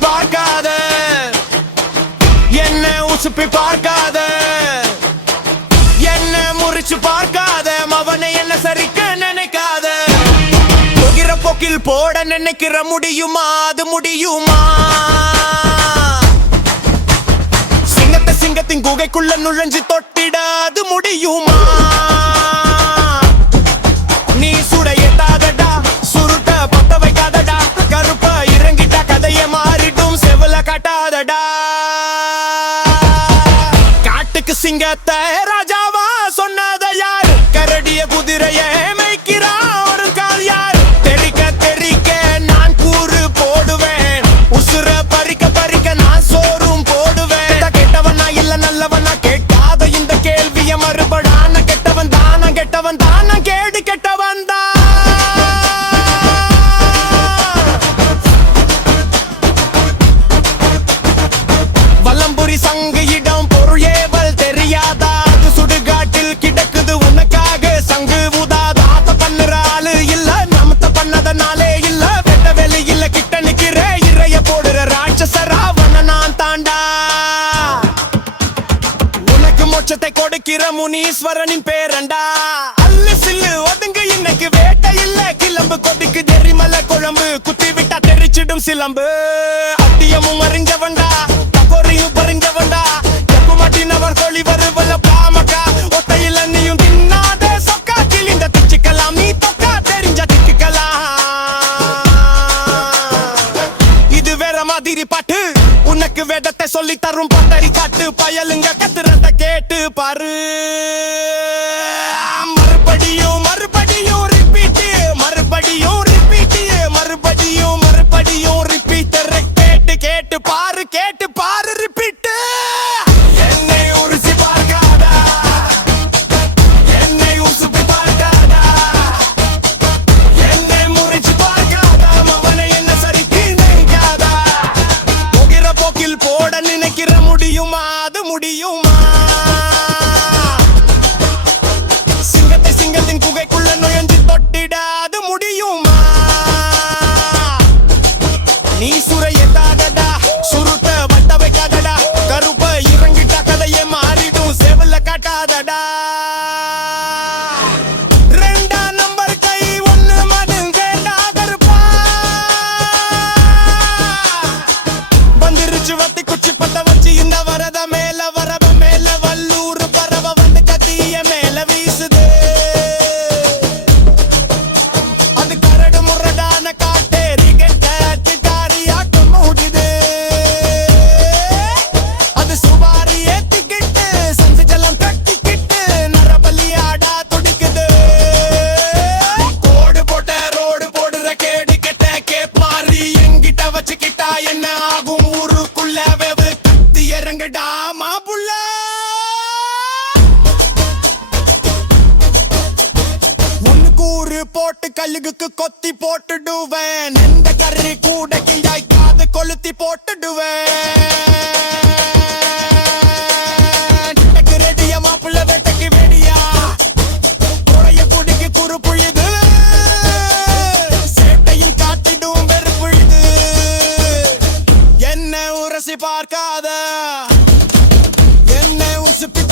பார்க்காத. என்ன உசுப்பி பார்க்காத. என்ன முறிச்சு பார்க்காத. மவனை என்ன சரிக்க நினைக்காத. போகிற போக்கில் போட நினைக்கிற முடியுமா? அது முடியுமா? சிங்கத்தை சிங்கத்தின் குகைக்குள்ள நுழைஞ்சு தொட்டிட அது முடியுமா? சிங்கத்தை ராஜாவா சொன்னத யார்? கரடிய குதிரைய உனக்கு மோட்சத்தை கொடுக்கிற முனீஸ்வரனின் பேரண்டா. அல்லு சில்லு ஒதுங்கு இன்னைக்கு வேட்டை இல்ல. கிளம்பு கொதிக்கு தெரிமல குழம்பு. குத்தி விட்டா தெரிச்சிடும் சிலம்பு. அத்தியமும் அறிஞ்சவன்டா. தகோரியும் பறிஞ்சவன்டா. எப்ப மாட்டினவர் கோழி வருவல பாமக்கா ஒத்தையில நீயும் தின்னாத சொக்கா கிளிந்த திச்சுக்கலாம். நீ தொக்கா தெரிஞ்ச திச்சுக்கலாம். இது வேற மாதிரி பாட்டு. உனக்கு வேடத்தை சொல்லி தரும் பத்தரி காட்டு. பயலுங்க கத்துற நீ சுர எட்டாதடா சுருட்ட வட்ட வைக்காதடா கருப்ப இறங்கிட்டா கதையே மாறிடும் செவல காட்டாதடா. குச்சி பத்த வச்சு இந்த வரத மேல வரவ மேல வல்லூர் பறவ வந்து கத்திய மேல வீசுது. மெழுகுக்கு கொத்தி போட்டுடுவேன். எந்த கரரி கூட கிள்ளாய் காது கொளுத்தி போட்டுடுவேன். ரெடிய மாப்பிள்ள வேட்டைக்கு வெடியா குறைய குடிக்கு குறு புழுது. சேட்டையில் காட்டிடும் வெறுப்புழுது என்ன உரசி பார்க்காத. என்ன உசுப்பி